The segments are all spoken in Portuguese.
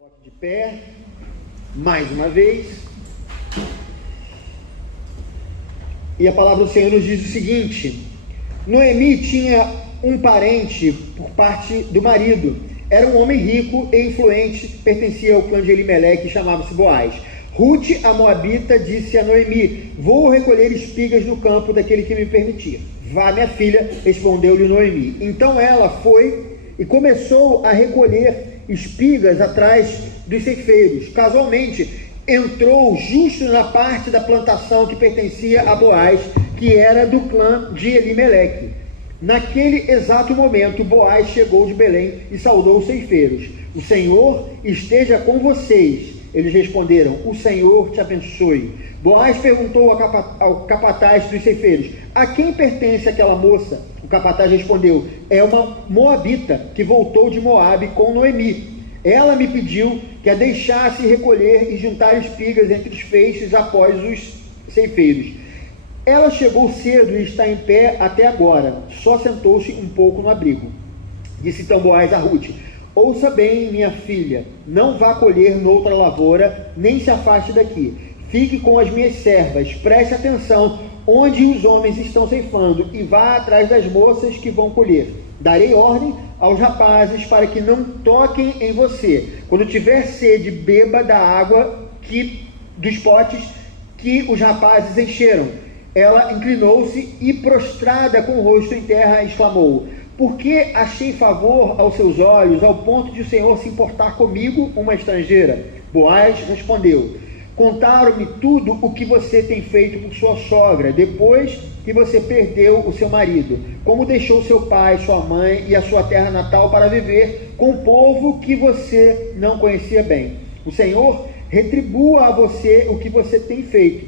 De pé, mais uma vez. E a palavra do Senhor nos diz o seguinte: Noemi tinha um parente por parte do marido. Era um homem rico e influente, pertencia ao clã de Elimeleque e chamava-se Boaz. Ruth, a moabita, disse a Noemi: vou recolher espigas no campo daquele que me permitir. Vá, minha filha, respondeu-lhe Noemi. Então ela foi e começou a recolher espigas atrás dos ceifeiros. Casualmente, entrou justo na parte da plantação que pertencia a Boaz, que era do clã de Elimeleque. Naquele exato momento, Boaz chegou de Belém e saudou os ceifeiros. O Senhor esteja com vocês. Eles responderam: o Senhor te abençoe. Boaz perguntou ao capataz dos ceifeiros: a quem pertence aquela moça? O capataz respondeu: é uma moabita que voltou de Moabe com Noemi. Ela me pediu que a deixasse recolher e juntar espigas entre os feixes após os ceifeiros. Ela chegou cedo e está em pé até agora, só sentou-se um pouco no abrigo. Disse então Boaz a Ruth: ouça bem, minha filha, não vá colher noutra lavoura, nem se afaste daqui. Fique com as minhas servas, preste atenção onde os homens estão ceifando e vá atrás das moças que vão colher. Darei ordem aos rapazes para que não toquem em você. Quando tiver sede, beba da água dos potes que os rapazes encheram. Ela inclinou-se e, prostrada com o rosto em terra, exclamou: por que achei favor aos seus olhos, ao ponto de o Senhor se importar comigo, uma estrangeira? Boaz respondeu: contaram-me tudo o que você tem feito por sua sogra, depois que você perdeu o seu marido, como deixou seu pai, sua mãe e a sua terra natal para viver com um povo que você não conhecia bem. O Senhor retribua a você o que você tem feito,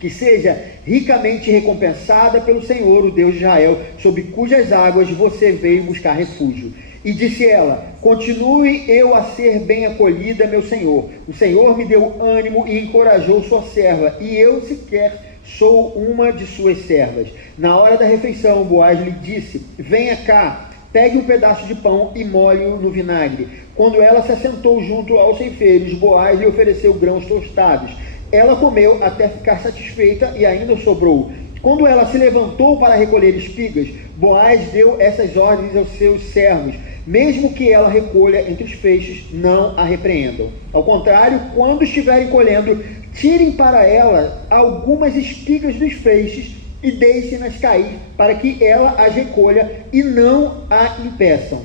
que seja ricamente recompensada pelo Senhor, o Deus de Israel, sob cujas águas você veio buscar refúgio. E disse ela: continue eu a ser bem acolhida, meu Senhor. O Senhor me deu ânimo e encorajou sua serva, e eu sequer sou uma de suas servas. Na hora da refeição, Boaz lhe disse: venha cá, pegue um pedaço de pão e molhe-o no vinagre. Quando ela se assentou junto aos ceifeiros, Boaz lhe ofereceu grãos tostados. Ela comeu até ficar satisfeita e ainda sobrou. Quando ela se levantou para recolher espigas, Boaz deu essas ordens aos seus servos: mesmo que ela recolha entre os feixes, não a repreendam. Ao contrário, quando estiverem colhendo, tirem para ela algumas espigas dos feixes e deixem-nas cair, para que ela as recolha e não a impeçam.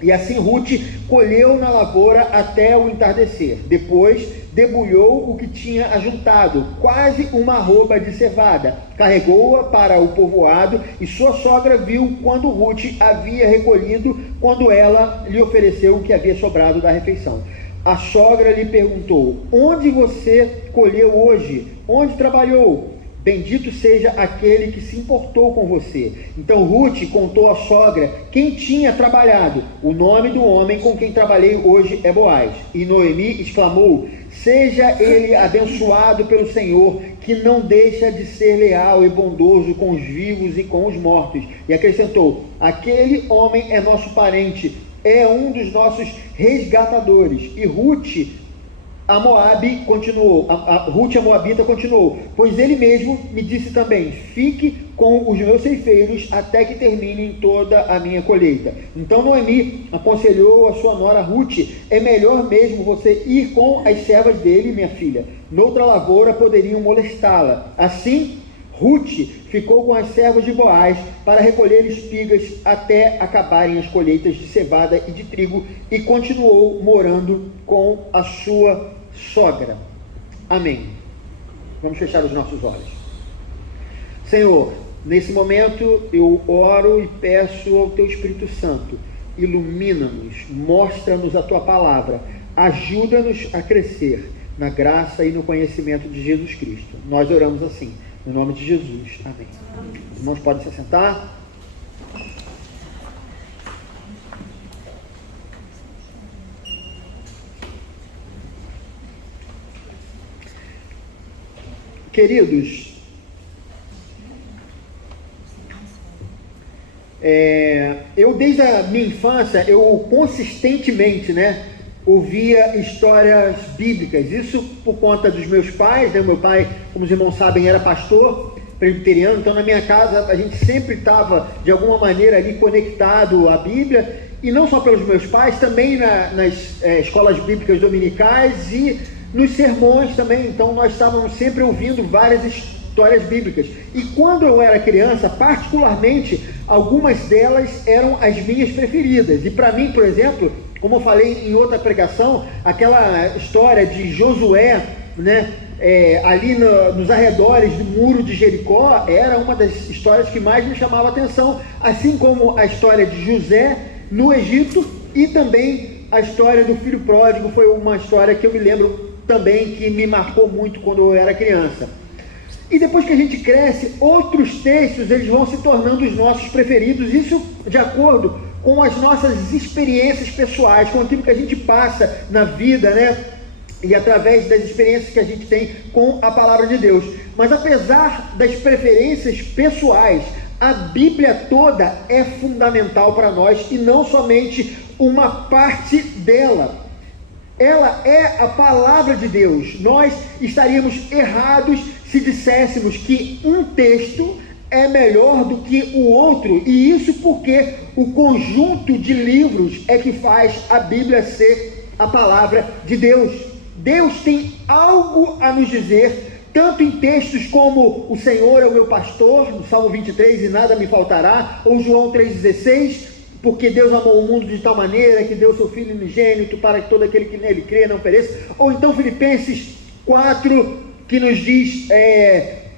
E assim Ruth colheu na lavoura até o entardecer. Depois debulhou o que tinha ajuntado, quase uma arroba de cevada. Carregou-a para o povoado, e sua sogra viu quando Ruth havia recolhido, quando ela lhe ofereceu o que havia sobrado da refeição. A sogra lhe perguntou: onde você colheu hoje? Onde trabalhou? Bendito seja aquele que se importou com você. Então Ruth contou à sogra quem tinha trabalhado. O nome do homem com quem trabalhei hoje é Boaz. E Noemi exclamou: seja ele abençoado pelo Senhor, que não deixa de ser leal e bondoso com os vivos e com os mortos. E acrescentou: aquele homem é nosso parente, é um dos nossos resgatadores. E Ruth a moabita continuou: pois ele mesmo me disse também: fique com os meus ceifeiros até que terminem toda a minha colheita. Então Noemi aconselhou a sua nora Ruth: é melhor mesmo você ir com as servas dele, minha filha. Noutra lavoura poderiam molestá-la. Assim Ruth ficou com as servas de Boaz para recolher espigas até acabarem as colheitas de cevada e de trigo, e continuou morando com a sua sogra. Amém. Vamos fechar os nossos olhos. Senhor, nesse momento eu oro e peço ao Teu Espírito Santo: ilumina-nos, mostra-nos a Tua palavra, ajuda-nos a crescer na graça e no conhecimento de Jesus Cristo. Nós oramos assim, no nome de Jesus. Amém. Os irmãos podem se assentar. Queridos, eu desde a minha infância, eu consistentemente, ouvia histórias bíblicas. Isso por conta dos meus pais, né? Meu pai, como os irmãos sabem, era pastor presbiteriano, então na minha casa a gente sempre estava de alguma maneira ali conectado à Bíblia, e não só pelos meus pais, também nas escolas bíblicas dominicais e nos sermões também. Então nós estávamos sempre ouvindo várias histórias bíblicas, e quando eu era criança, particularmente, algumas delas eram as minhas preferidas. E para mim, por exemplo, como eu falei em outra pregação, aquela história de Josué, né, ali nos arredores do muro de Jericó, era uma das histórias que mais me chamava a atenção, assim como a história de José no Egito, e também a história do filho pródigo. Foi uma história que eu me lembro também que me marcou muito quando eu era criança. E depois que a gente cresce, outros textos eles vão se tornando os nossos preferidos, isso de acordo com as nossas experiências pessoais, com aquilo que a gente passa na vida, né? E através das experiências que a gente tem com a palavra de Deus. Mas apesar das preferências pessoais, a Bíblia toda é fundamental para nós, e não somente uma parte dela. Ela é a palavra de Deus. Nós estaríamos errados se disséssemos que um texto é melhor do que o outro, e isso porque o conjunto de livros é que faz a Bíblia ser a palavra de Deus. Deus tem algo a nos dizer, tanto em textos como o Senhor é o meu pastor, no Salmo 23, e nada me faltará, ou João 3,16, porque Deus amou o mundo de tal maneira que deu seu Filho unigênito para que todo aquele que nele crê não pereça, ou então Filipenses 4, que nos diz,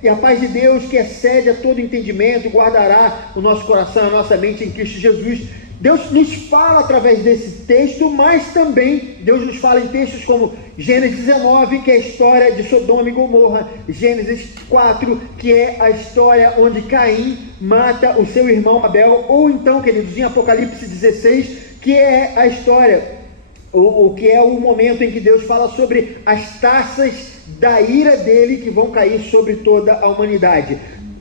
e a paz de Deus, que excede a todo entendimento, guardará o nosso coração, a nossa mente em Cristo Jesus. Deus nos fala através desse texto, mas também Deus nos fala em textos como Gênesis 19, que é a história de Sodoma e Gomorra, Gênesis 4, que é a história onde Caim mata o seu irmão Abel, ou então, queridos, em Apocalipse 16, que é a história, o que é o momento em que Deus fala sobre as taças da ira dele que vão cair sobre toda a humanidade.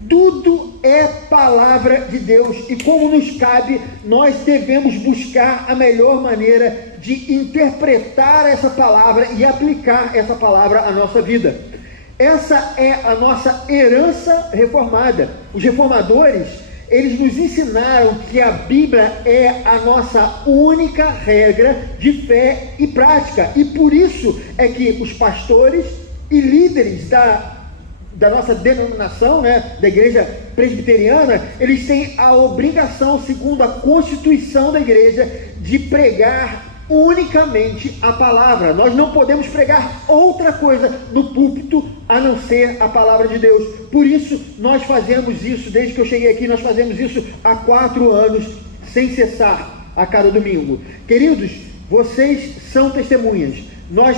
Tudo é palavra de Deus, e como nos cabe, nós devemos buscar a melhor maneira de interpretar essa palavra e aplicar essa palavra à nossa vida. Essa é a nossa herança reformada. Os reformadores, eles nos ensinaram que a Bíblia é a nossa única regra de fé e prática, e por isso é que os pastores e líderes da nossa denominação, né, da igreja presbiteriana, eles têm a obrigação, segundo a constituição da igreja, de pregar unicamente a palavra. Nós não podemos pregar outra coisa no púlpito a não ser a palavra de Deus. Por isso nós fazemos isso, desde que eu cheguei aqui, nós fazemos isso há 4 anos, sem cessar, a cada domingo. Queridos, vocês são testemunhas. Nós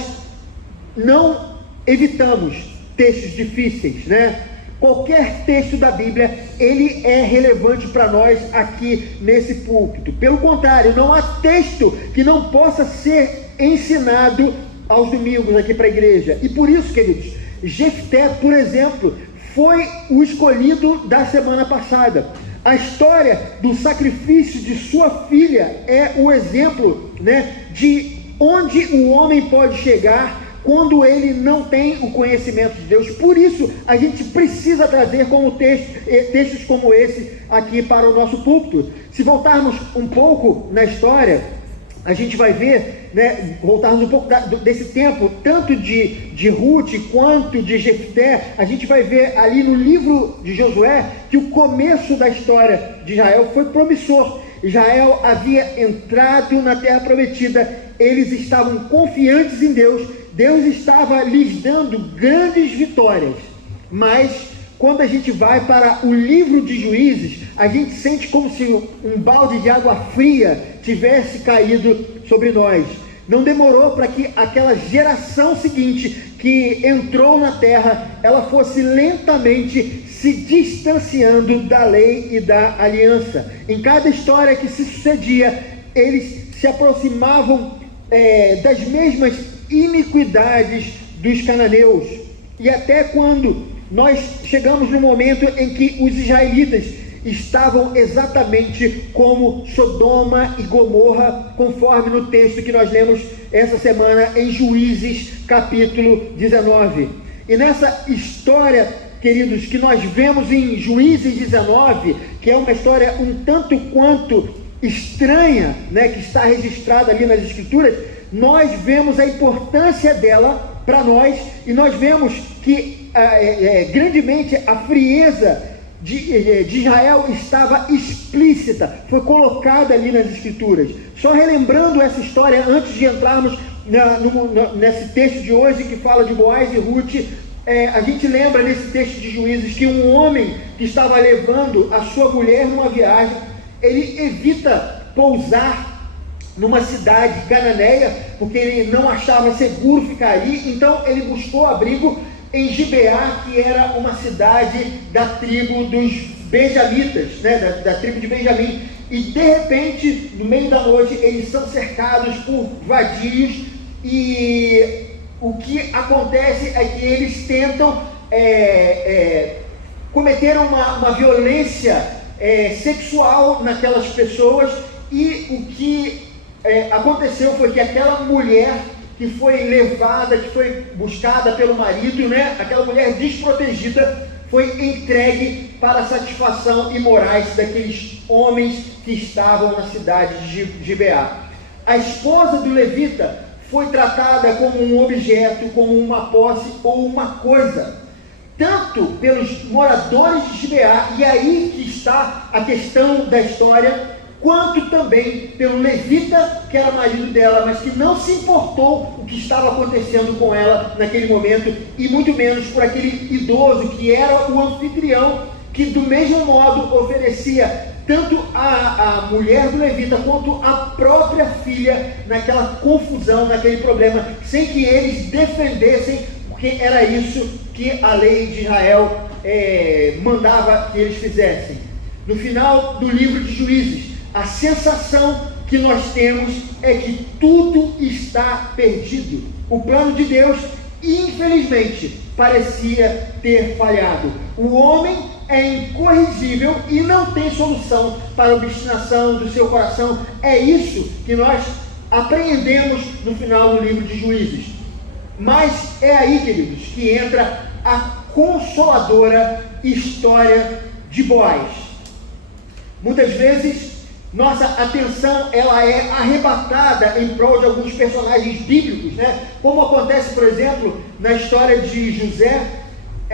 não evitamos textos difíceis, né? Qualquer texto da Bíblia, ele é relevante para nós aqui nesse púlpito. Pelo contrário, não há texto que não possa ser ensinado aos domingos aqui para a igreja. E por isso, queridos, Jefté, por exemplo, foi o escolhido da semana passada. A história do sacrifício de sua filha é o exemplo, né, de onde o homem pode chegar quando ele não tem o conhecimento de Deus. Por isso a gente precisa trazer como textos como esse aqui para o nosso púlpito. Se voltarmos um pouco na história, a gente vai ver, né, voltarmos um pouco desse tempo, tanto de Ruth quanto de Jefté, a gente vai ver ali no livro de Josué que o começo da história de Israel foi promissor. Israel havia entrado na terra prometida, eles estavam confiantes em Deus, Deus estava lhes dando grandes vitórias. Mas quando a gente vai para o livro de Juízes, a gente sente como se um balde de água fria tivesse caído sobre nós. Não demorou para que aquela geração seguinte que entrou na terra, ela fosse lentamente se distanciando da lei e da aliança. Em cada história que se sucedia, eles se aproximavam das mesmas iniquidades dos cananeus. E até quando nós chegamos no momento em que os israelitas, estavam exatamente como Sodoma e Gomorra, conforme no texto que nós lemos essa semana em Juízes capítulo 19. E nessa história, queridos, que nós vemos em Juízes 19, que é uma história um tanto quanto estranha, né, que está registrada ali nas Escrituras, nós vemos a importância dela para nós, e nós vemos que grandemente a frieza de Israel estava explícita, foi colocada ali nas Escrituras. Só relembrando essa história, antes de entrarmos nesse texto de hoje, que fala de Boaz e Ruth, a gente lembra nesse texto de Juízes que um homem que estava levando a sua mulher numa viagem, ele evita pousar numa cidade cananeia, porque ele não achava seguro ficar ali, então ele buscou abrigo em Gibeá, que era uma cidade da tribo dos benjamitas, né, da tribo de Benjamim, e de repente, no meio da noite, eles são cercados por vadios, e o que acontece é que eles tentam cometer uma violência sexual naquelas pessoas, e o que aconteceu foi que aquela mulher que foi levada, que foi buscada pelo marido, né, aquela mulher desprotegida, foi entregue para a satisfação imorais daqueles homens que estavam na cidade de Gibeá. A esposa do levita foi tratada como um objeto, como uma posse ou uma coisa, tanto pelos moradores de Gibeá, e aí que está a questão da história, quanto também pelo levita, que era marido dela, mas que não se importou o que estava acontecendo com ela naquele momento, e muito menos por aquele idoso, que era o anfitrião, que do mesmo modo oferecia tanto a mulher do levita, quanto a própria filha, naquela confusão, naquele problema, sem que eles defendessem, porque era isso que a lei de Israel mandava que eles fizessem. No final do livro de Juízes, a sensação que nós temos é que tudo está perdido. O plano de Deus, infelizmente, parecia ter falhado. O homem é incorrigível e não tem solução para a obstinação do seu coração. É isso que nós apreendemos no final do livro de Juízes. Mas é aí, queridos, que entra a consoladora história de Boaz. Muitas vezes nossa atenção ela é arrebatada em prol de alguns personagens bíblicos, né? Como acontece, por exemplo, na história de José.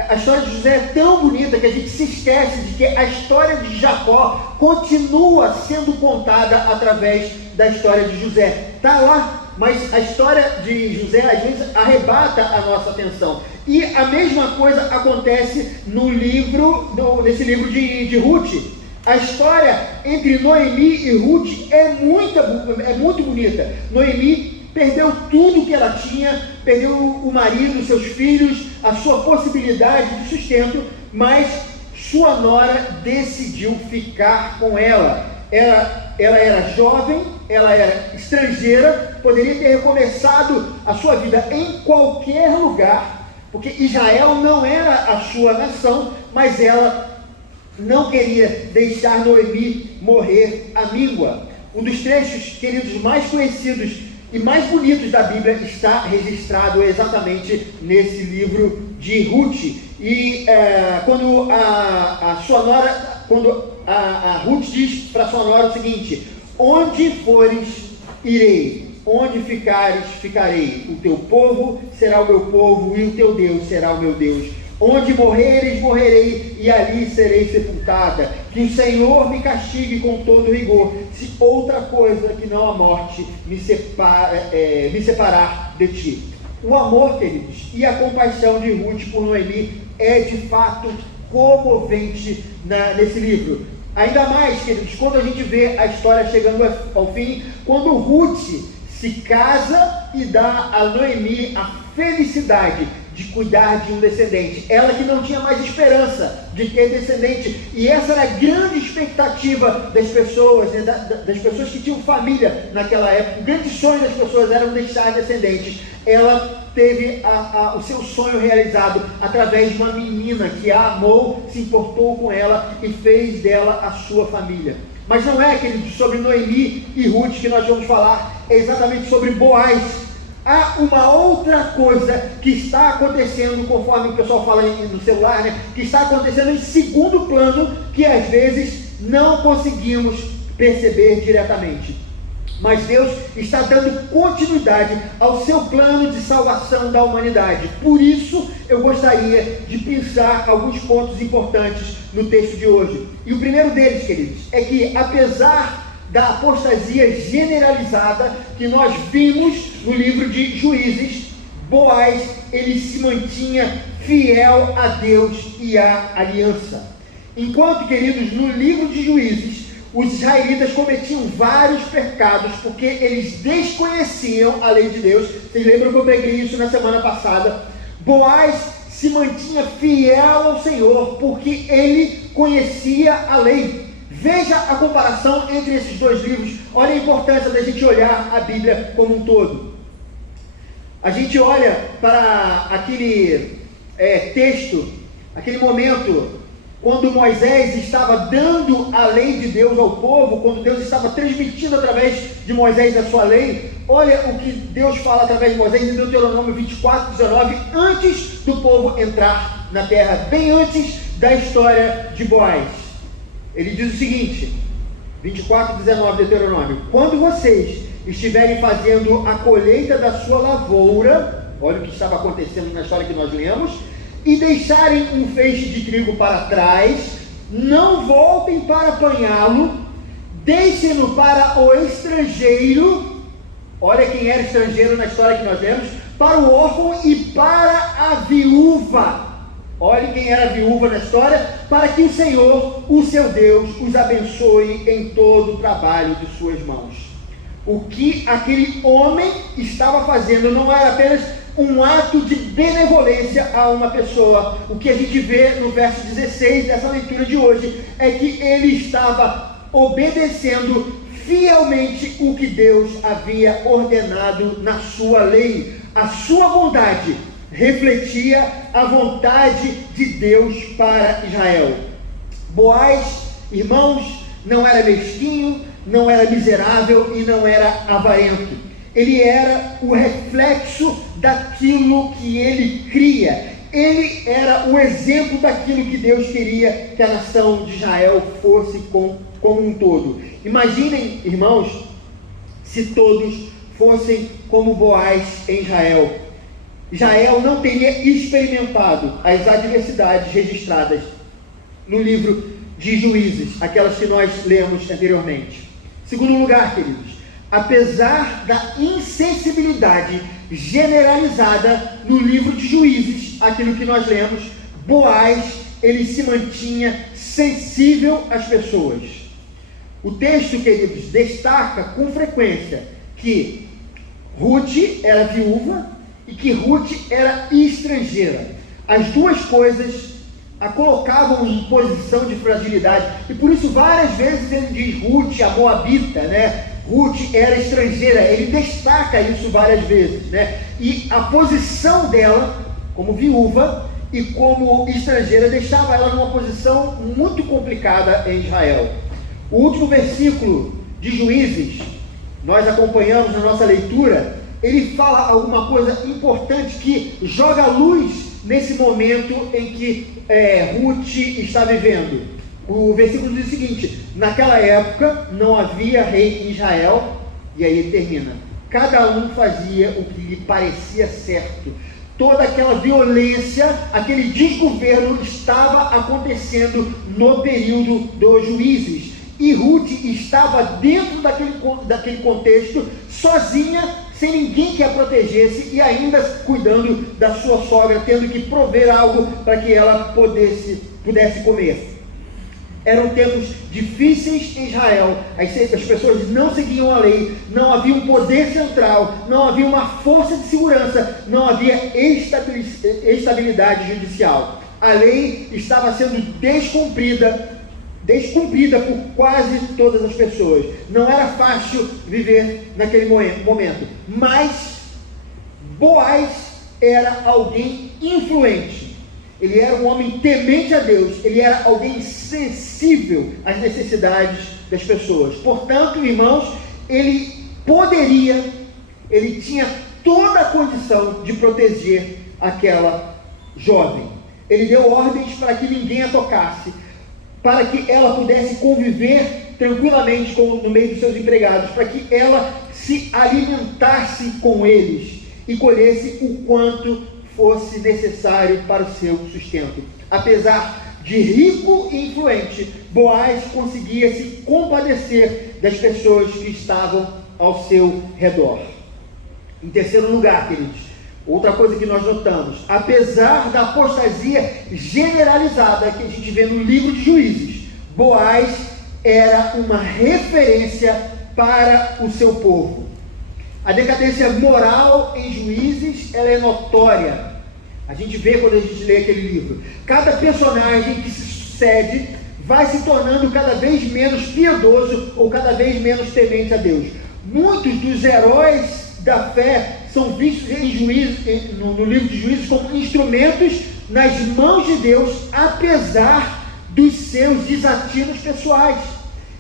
A história de José é tão bonita que a gente se esquece de que a história de Jacó continua sendo contada através da história de José. Está lá, mas a história de José às vezes arrebata a nossa atenção. E a mesma coisa acontece nesse livro de Ruth. A história entre Noemi e Ruth é muito bonita. Noemi perdeu tudo que ela tinha, perdeu o marido, seus filhos, a sua possibilidade de sustento, mas sua nora decidiu ficar com ela. Ela era jovem, ela era estrangeira, poderia ter recomeçado a sua vida em qualquer lugar, porque Israel não era a sua nação, mas ela não queria deixar Noemi morrer à míngua. Um dos trechos, queridos, mais conhecidos e mais bonitos da Bíblia está registrado exatamente nesse livro de Ruth. E quando a Ruth diz para sua nora o seguinte: onde fores, irei, onde ficares, ficarei, o teu povo será o meu povo e o teu Deus será o meu Deus. Onde morreres, morrerei, e ali serei sepultada. Que o Senhor me castigue com todo rigor, se outra coisa que não a morte me separar de ti. O amor, queridos, e a compaixão de Ruth por Noemi é de fato comovente nesse livro. Ainda mais, queridos, quando a gente vê a história chegando ao fim, quando Ruth se casa e dá a Noemi a felicidade de cuidar de um descendente. Ela que não tinha mais esperança de ter descendente, e essa era a grande expectativa das pessoas, né, das pessoas que tinham família naquela época. O grande sonho das pessoas era deixar descendentes. Ela teve o seu sonho realizado através de uma menina que a amou, se importou com ela e fez dela a sua família. Mas não é, queridos, sobre Noemi e Ruth que nós vamos falar, é exatamente sobre Boaz. Há uma outra coisa que está acontecendo, conforme o pessoal fala no celular, né? Que está acontecendo em segundo plano, que às vezes não conseguimos perceber diretamente. Mas Deus está dando continuidade ao seu plano de salvação da humanidade. Por isso, eu gostaria de pensar alguns pontos importantes no texto de hoje. E o primeiro deles, queridos, é que apesar da apostasia generalizada que nós vimos no livro de Juízes, Boaz, ele se mantinha fiel a Deus e à aliança. Enquanto, queridos, no livro de Juízes, os israelitas cometiam vários pecados porque eles desconheciam a lei de Deus. Vocês lembram que eu preguei isso na semana passada? Boaz se mantinha fiel ao Senhor porque ele conhecia a lei. Veja a comparação entre esses dois livros. Olha a importância da gente olhar a Bíblia como um todo. A gente olha para aquele texto, aquele momento quando Moisés estava dando a lei de Deus ao povo, quando Deus estava transmitindo através de Moisés a sua lei. Olha o que Deus fala através de Moisés em Deuteronômio 24, 19, antes do povo entrar na terra, bem antes da história de Boaz. Ele diz o seguinte, 24, 19, Deuteronômio: quando vocês estiverem fazendo a colheita da sua lavoura, olha o que estava acontecendo na história que nós lemos, e deixarem um feixe de trigo para trás, não voltem para apanhá-lo, deixem-no para o estrangeiro. Olha quem era estrangeiro na história que nós lemos: para o órfão e para a viúva. Olhe quem era a viúva na história: para que o Senhor, o seu Deus, os abençoe em todo o trabalho de suas mãos. O que aquele homem estava fazendo não era apenas um ato de benevolência a uma pessoa. O que a gente vê no verso 16 dessa leitura de hoje é que ele estava obedecendo fielmente o que Deus havia ordenado na sua lei. A sua bondade refletia a vontade de Deus para Israel. Boaz, irmãos, não era mesquinho, não era miserável e não era avarento. Ele era o reflexo daquilo que ele cria. Ele era o exemplo daquilo que Deus queria que a nação de Israel fosse como um todo. Imaginem, irmãos, se todos fossem como Boaz em Israel. Israel não teria experimentado as adversidades registradas no livro de Juízes, aquelas que nós lemos anteriormente. Segundo lugar, queridos, apesar da insensibilidade generalizada no livro de Juízes, aquilo que nós lemos, Boaz, ele se mantinha sensível às pessoas. O texto, queridos, destaca com frequência que Ruth era viúva e que Ruth era estrangeira. As duas coisas a colocavam em posição de fragilidade, e por isso várias vezes ele diz Ruth, a moabita, né? Ruth era estrangeira, ele destaca isso várias vezes, né? E a posição dela como viúva e como estrangeira deixava ela numa posição muito complicada em Israel. O último versículo de Juízes, nós acompanhamos na nossa leitura, ele fala alguma coisa importante que joga luz nesse momento em que Ruth está vivendo. O versículo diz o seguinte: naquela época não havia rei em Israel, e aí ele termina: cada um fazia o que lhe parecia certo. Toda aquela violência, aquele desgoverno estava acontecendo no período dos Juízes, e Ruth estava dentro daquele contexto, sozinha, sem ninguém que a protegesse, e ainda cuidando da sua sogra, tendo que prover algo para que ela pudesse comer. Eram tempos difíceis em Israel. As pessoas não seguiam a lei, não havia um poder central, não havia uma força de segurança, não havia estabilidade judicial. A lei estava sendo descumprida por quase todas as pessoas. Não era fácil viver naquele momento. Mas Boaz era alguém influente. Ele era um homem temente a Deus. Ele era alguém sensível às necessidades das pessoas. Portanto, irmãos, ele tinha toda a condição de proteger aquela jovem. Ele deu ordens para que ninguém a tocasse, para que ela pudesse conviver tranquilamente no meio dos seus empregados, para que ela se alimentasse com eles e colhesse o quanto fosse necessário para o seu sustento. Apesar de rico e influente, Boaz conseguia se compadecer das pessoas que estavam ao seu redor. Em terceiro lugar, queridos, outra coisa que nós notamos: apesar da apostasia generalizada que a gente vê no livro de Juízes, Boaz era uma referência para o seu povo. A decadência moral em Juízes, ela é notória. A gente vê quando a gente lê aquele livro. Cada personagem que se sucede vai se tornando cada vez menos piedoso ou cada vez menos temente a Deus. Muitos dos heróis da fé são vistos no livro de Juízes como instrumentos nas mãos de Deus, apesar dos seus desatinos pessoais.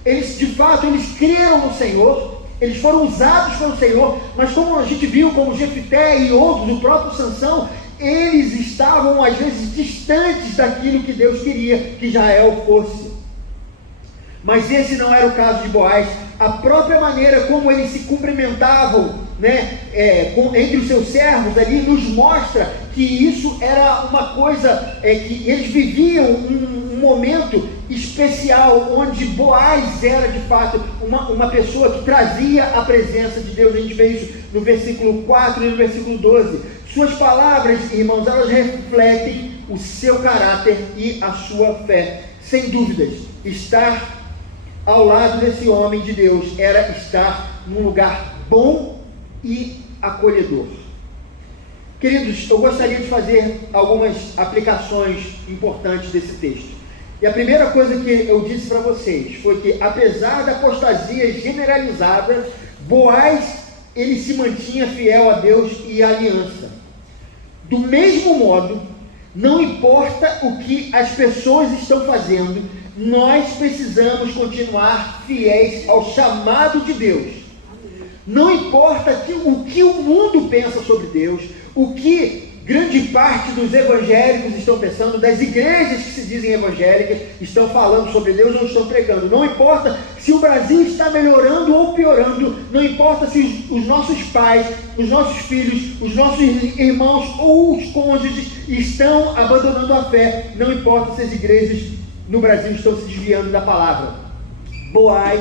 Eles, de fato, eles creram no Senhor, eles foram usados pelo Senhor, mas como a gente viu, como Jefté e outros, o próprio Sansão, eles estavam às vezes distantes daquilo que Deus queria que Israel fosse. Mas esse não era o caso de Boaz. A própria maneira como eles se cumprimentavam, entre os seus servos ali, nos mostra que isso era uma coisa, que eles viviam um momento especial, onde Boaz era de fato uma pessoa que trazia a presença de Deus. A gente vê isso no versículo 4 e no versículo 12. Suas palavras, irmãos, elas refletem o seu caráter e a sua fé. Sem dúvidas, estar ao lado desse homem de Deus era estar num lugar bom e acolhedor. Queridos, eu gostaria de fazer algumas aplicações importantes desse texto. E a primeira coisa que eu disse para vocês foi que, apesar da apostasia generalizada, Boaz, ele se mantinha fiel a Deus e à aliança. Do mesmo modo, não importa o que as pessoas estão fazendo, nós precisamos continuar fiéis ao chamado de Deus. Não importa o que o mundo pensa sobre Deus, o que grande parte dos evangélicos estão pensando, das igrejas que se dizem evangélicas, estão falando sobre Deus ou estão pregando. Não importa se o Brasil está melhorando ou piorando, não importa se os nossos pais, os nossos filhos, os nossos irmãos ou os cônjuges estão abandonando a fé, não importa se as igrejas no Brasil estão se desviando da palavra. Boaz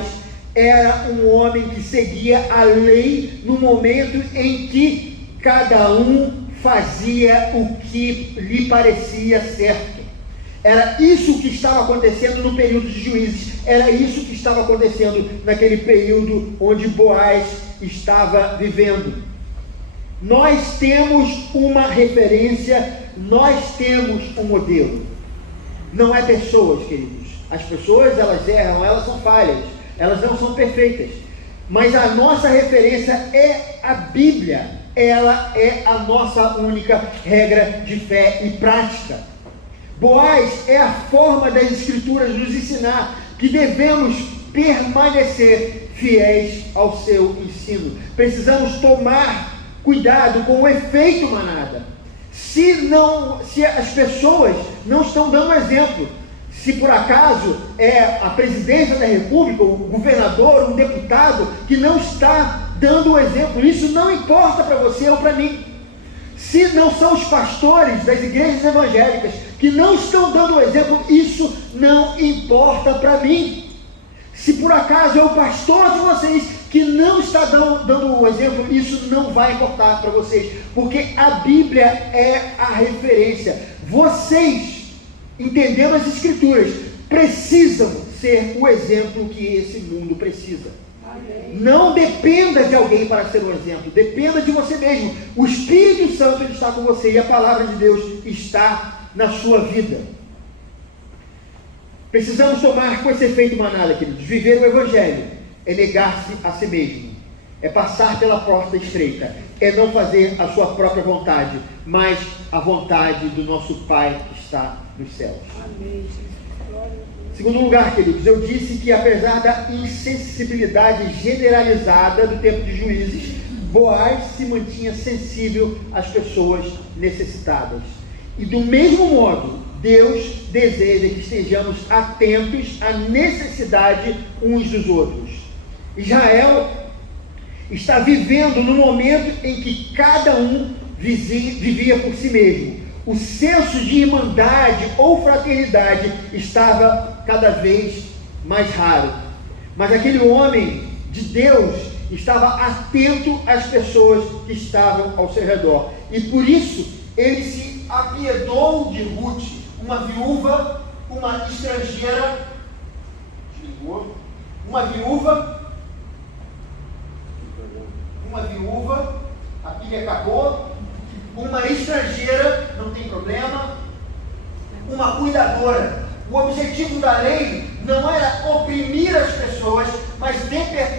era um homem que seguia a lei no momento em que cada um fazia o que lhe parecia certo. Era isso que estava acontecendo no período de Juízes, era isso que estava acontecendo naquele período onde Boaz estava vivendo. Nós temos uma referência, nós temos um modelo. Não é pessoas, queridos. As pessoas, elas erram, elas são falhas, elas não são perfeitas. Mas a nossa referência é a Bíblia. Ela é a nossa única regra de fé e prática. Boaz é a forma das Escrituras nos ensinar que devemos permanecer fiéis ao seu ensino. Precisamos tomar cuidado com o efeito manada. Se as pessoas não estão dando exemplo, se por acaso é a presidência da república, o governador, um deputado que não está dando o exemplo, isso não importa para você ou para mim. Se não são os pastores das igrejas evangélicas que não estão dando o exemplo, isso não importa para mim. Se por acaso é o pastor de vocês que não está dando o exemplo, isso não vai importar para vocês, porque a Bíblia é a referência. Vocês, entendendo as Escrituras, precisam ser o exemplo que esse mundo precisa. Amém. Não dependa de alguém para ser um exemplo, dependa de você mesmo. O Espírito Santo ele está com você e a palavra de Deus está na sua vida. Precisamos tomar com esse efeito manada, queridos. Viver o Evangelho é negar-se a si mesmo, é passar pela porta estreita, é não fazer a sua própria vontade, mas a vontade do nosso Pai que está nos céus. Amém, Jesus. Glória a Deus. Segundo lugar, queridos, eu disse que apesar da insensibilidade generalizada do tempo de Juízes, Boaz se mantinha sensível às pessoas necessitadas. E do mesmo modo, Deus deseja que estejamos atentos à necessidade uns dos outros. Israel está vivendo no momento em que cada um vivia por si mesmo. O senso de irmandade ou fraternidade estava cada vez mais raro. Mas aquele homem de Deus estava atento às pessoas que estavam ao seu redor. E por isso ele se apiedou de Ruth, uma viúva, uma estrangeira, uma viúva, a pilha acabou, uma estrangeira, não tem problema, uma cuidadora. O objetivo da lei não era oprimir as pessoas, mas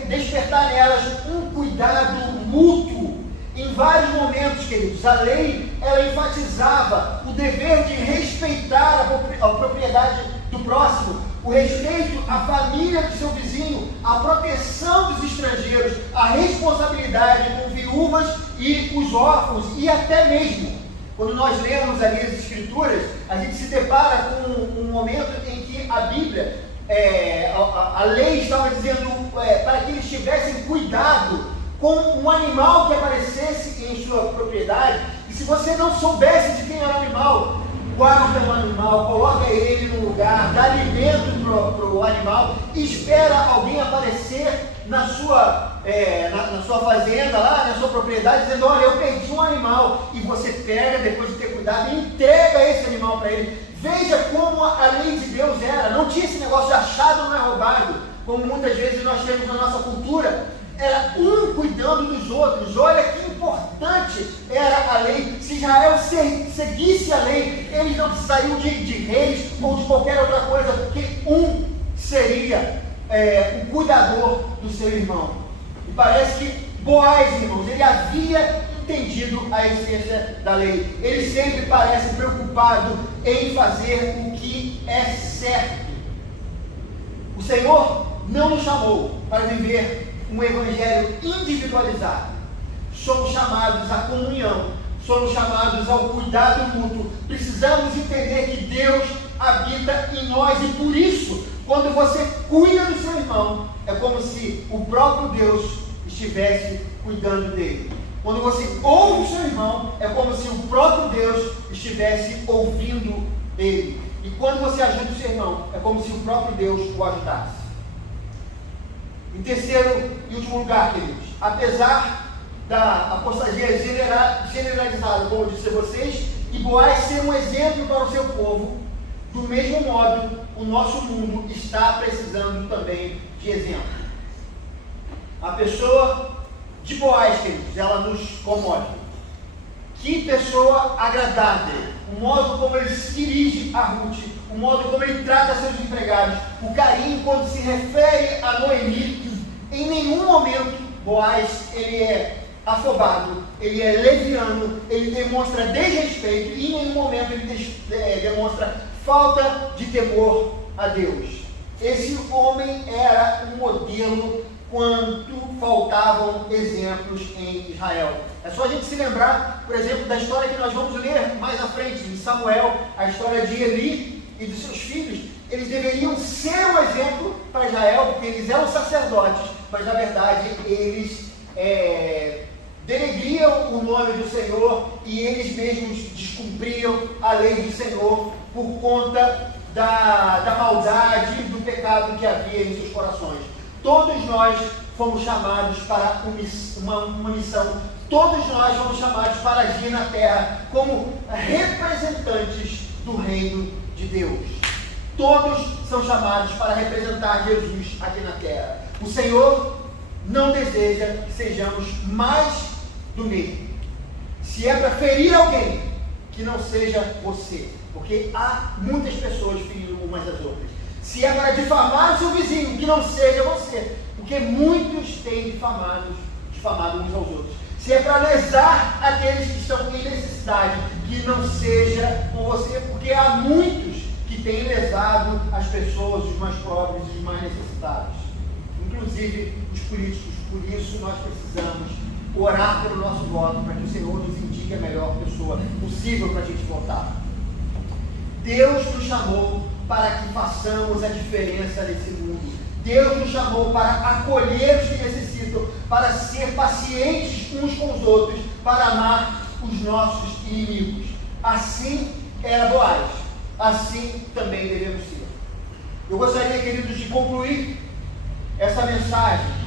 despertar nelas um cuidado mútuo. Em vários momentos, queridos, a lei, ela enfatizava o dever de respeitar a propriedade do próximo, o respeito à família do seu vizinho, a proteção dos estrangeiros, a responsabilidade com viúvas e os órfãos, e até mesmo, quando nós lemos ali as Escrituras, a gente se depara com um momento em que a Bíblia, a lei estava dizendo para que eles tivessem cuidado com um animal que aparecesse em sua propriedade, e se você não soubesse de quem era o animal, guarda o animal, coloca ele no lugar, dá alimento para o animal, espera alguém aparecer na sua fazenda, lá na sua propriedade, dizendo: olha, eu perdi um animal, e você pega, depois de ter cuidado, e entrega esse animal para ele. Veja como a lei de Deus era, não tinha esse negócio de achado não é roubado, como muitas vezes nós temos na nossa cultura. Era um cuidando dos outros. Olha que importante era a lei. Se Israel seguisse a lei, eles não precisariam de reis ou de qualquer outra coisa, porque um seria o cuidador do seu irmão. E parece que Boaz, irmãos, ele havia entendido a essência da lei. Ele sempre parece preocupado em fazer o que é certo. O Senhor não nos chamou para viver um evangelho individualizado. Somos chamados à comunhão, somos chamados ao cuidado mútuo. Precisamos entender que Deus habita em nós, e por isso, quando você cuida do seu irmão, é como se o próprio Deus estivesse cuidando dele. Quando você ouve o seu irmão, é como se o próprio Deus estivesse ouvindo ele. E quando você ajuda o seu irmão, é como se o próprio Deus o ajudasse. Em terceiro e último lugar, queridos, apesar da apostasia generalizada, como eu disse a vocês, e Boaz ser um exemplo para o seu povo, do mesmo modo, o nosso mundo está precisando também de exemplo. A pessoa de Boaz, queridos, ela nos comove. Que pessoa agradável, o modo como ele se dirige a Ruth, o modo como ele trata seus empregados, o carinho quando se refere a Noemi. Em nenhum momento Boaz ele é afobado, ele é leviano, ele demonstra desrespeito, e em nenhum momento ele demonstra falta de temor a Deus. Esse homem era um modelo quando faltavam exemplos em Israel. É só a gente se lembrar, por exemplo, da história que nós vamos ler mais à frente, em Samuel, a história de Eli e dos seus filhos. Eles deveriam ser um exemplo para Israel, porque eles eram sacerdotes, mas na verdade eles denegriam o nome do Senhor, e eles mesmos descumpriam a lei do Senhor por conta da maldade, do pecado que havia em seus corações. Todos nós fomos chamados para uma missão. Todos nós fomos chamados para agir na terra como representantes do reino de Deus. todos são chamados para representar Jesus aqui na terra. O Senhor não deseja que sejamos mais do mesmo. Se é para ferir alguém, que não seja você, porque há muitas pessoas ferindo umas às outras. Se é para difamar o seu vizinho, que não seja você, porque muitos têm difamado uns aos outros. Se é para lesar aqueles que estão em necessidade, que não seja com você, porque há muitos que têm lesado as pessoas, os mais pobres e os mais necessitados, inclusive os políticos. Por isso nós precisamos orar pelo nosso voto, para que o Senhor nos indique a melhor pessoa possível para a gente votar. Deus nos chamou para que façamos a diferença nesse mundo. Deus nos chamou para acolher os que necessitam, para ser pacientes uns com os outros, para amar os nossos inimigos. Assim era Boaz, assim também devemos ser. Eu gostaria, queridos, de concluir essa mensagem,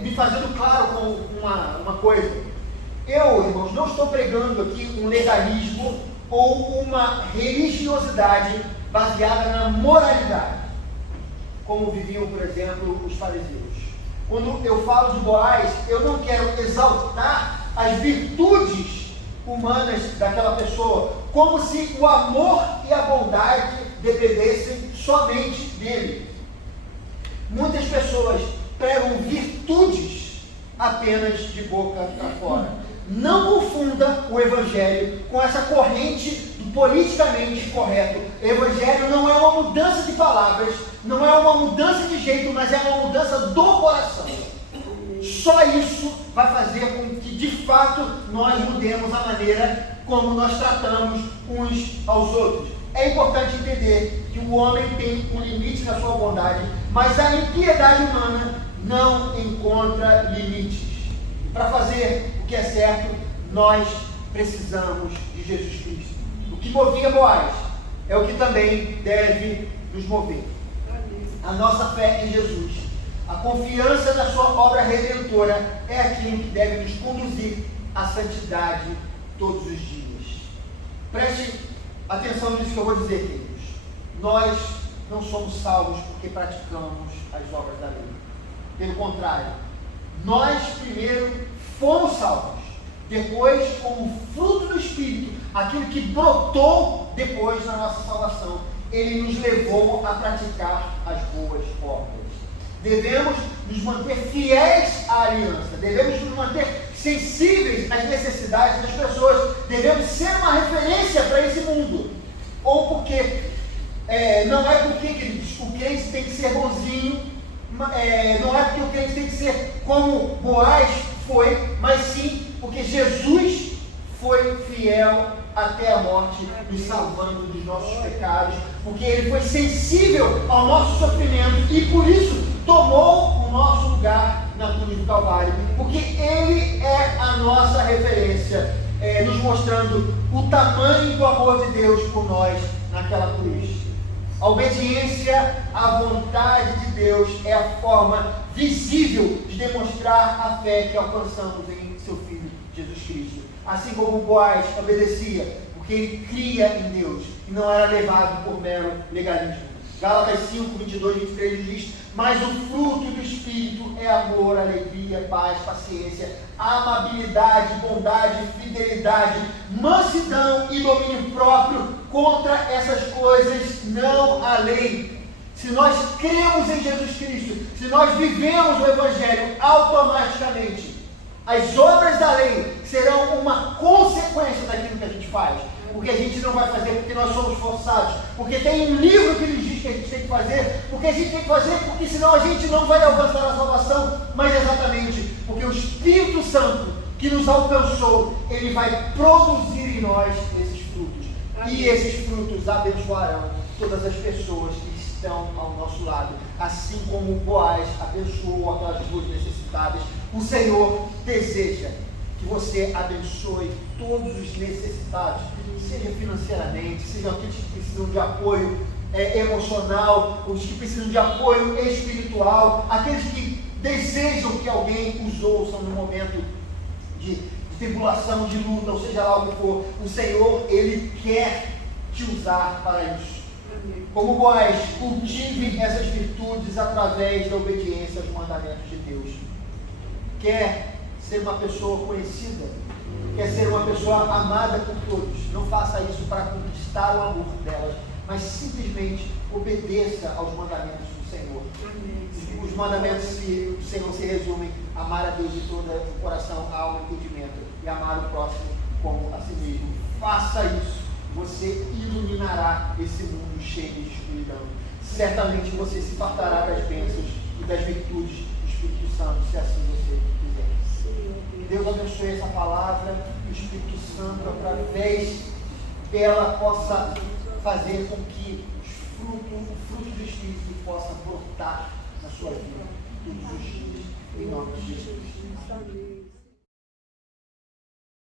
me fazendo claro com uma coisa. Eu, irmãos, não estou pregando aqui um legalismo ou uma religiosidade baseada na moralidade, como viviam, por exemplo, os fariseus. Quando eu falo de Boaz, eu não quero exaltar as virtudes humanas daquela pessoa, como se o amor e a bondade dependessem somente dele. Muitas pessoas pregam virtudes apenas de boca para fora. Não confunda o Evangelho com essa corrente do politicamente correto. O Evangelho não é uma mudança de palavras, não é uma mudança de jeito, mas é uma mudança do coração. Só isso vai fazer com que, de fato, nós mudemos a maneira como nós tratamos uns aos outros. É importante entender que o homem tem um limite na sua bondade, mas a impiedade humana não encontra limites. Para fazer o que é certo, nós precisamos de Jesus Cristo. O que movia Boaz é o que também deve nos mover. A nossa fé em Jesus, a confiança na sua obra redentora é aquilo que deve nos conduzir à santidade todos os dias. Preste atenção nisso que eu vou dizer, queridos. Nós não somos salvos porque praticamos as obras da lei. Pelo contrário, nós primeiro fomos salvos, depois, como fruto do Espírito, aquilo que brotou depois da nossa salvação, ele nos levou a praticar as boas obras. Devemos nos manter fiéis à aliança, devemos nos manter sensíveis às necessidades das pessoas, devemos ser uma referência para esse mundo. Ou porque, não é porque, queridos, o crente tem que ser bonzinho, não é porque o crente tem que ser como Boaz foi, mas sim porque Jesus foi fiel até a morte, nos salvando dos nossos pecados, porque ele foi sensível ao nosso sofrimento e por isso tomou o nosso lugar na cruz do Calvário, porque ele é a nossa referência, nos mostrando o tamanho do amor de Deus por nós naquela cruz. A obediência à vontade de Deus é a forma visível de demonstrar a fé que alcançamos em seu Filho Jesus Cristo. Assim como Boaz obedecia, porque ele cria em Deus e não era levado por mero legalismo. Gálatas 5, 22, 23 diz: mas o fruto do Espírito é amor, alegria, paz, paciência, amabilidade, bondade, fidelidade, mansidão e domínio próprio. Contra essas coisas não há lei. Se nós cremos em Jesus Cristo, se nós vivemos o Evangelho, automaticamente as obras da lei serão uma consequência daquilo que a gente faz. Porque a gente não vai fazer porque nós somos forçados, porque tem um livro que nos diz que a gente tem que fazer, porque a gente tem que fazer porque senão a gente não vai alcançar a salvação, mas exatamente porque o Espírito Santo que nos alcançou, ele vai produzir em nós esses frutos. E esses frutos abençoarão todas as pessoas que estão ao nosso lado, assim como o Boaz abençoou aquelas duas necessitadas. O Senhor deseja que você abençoe todos os necessitados, seja financeiramente, seja aqueles que precisam de apoio emocional, os que precisam de apoio espiritual, aqueles que desejam que alguém os ouça no momento de tribulação, de luta, ou seja lá o que for. O Senhor, ele quer te usar para isso. Amém. Como Boaz, cultive essas virtudes através da obediência aos mandamentos de Deus. Quer ser uma pessoa conhecida? Quer ser uma pessoa amada por todos? Não faça isso para conquistar o amor delas, mas simplesmente obedeça aos mandamentos do Senhor. Amém. Os mandamentos do Senhor se resumem a amar a Deus de todo o coração, alma e entendimento, e amar o próximo como a si mesmo. Faça isso. Você iluminará esse mundo cheio de escuridão. Certamente você se fartará das bênçãos e das virtudes do Espírito Santo, se assim você quiser. Deus abençoe essa palavra, que o Espírito Santo, através dela, possa fazer com que o fruto do Espírito possa brotar na sua vida todos os dias, em nome de Jesus. Amém.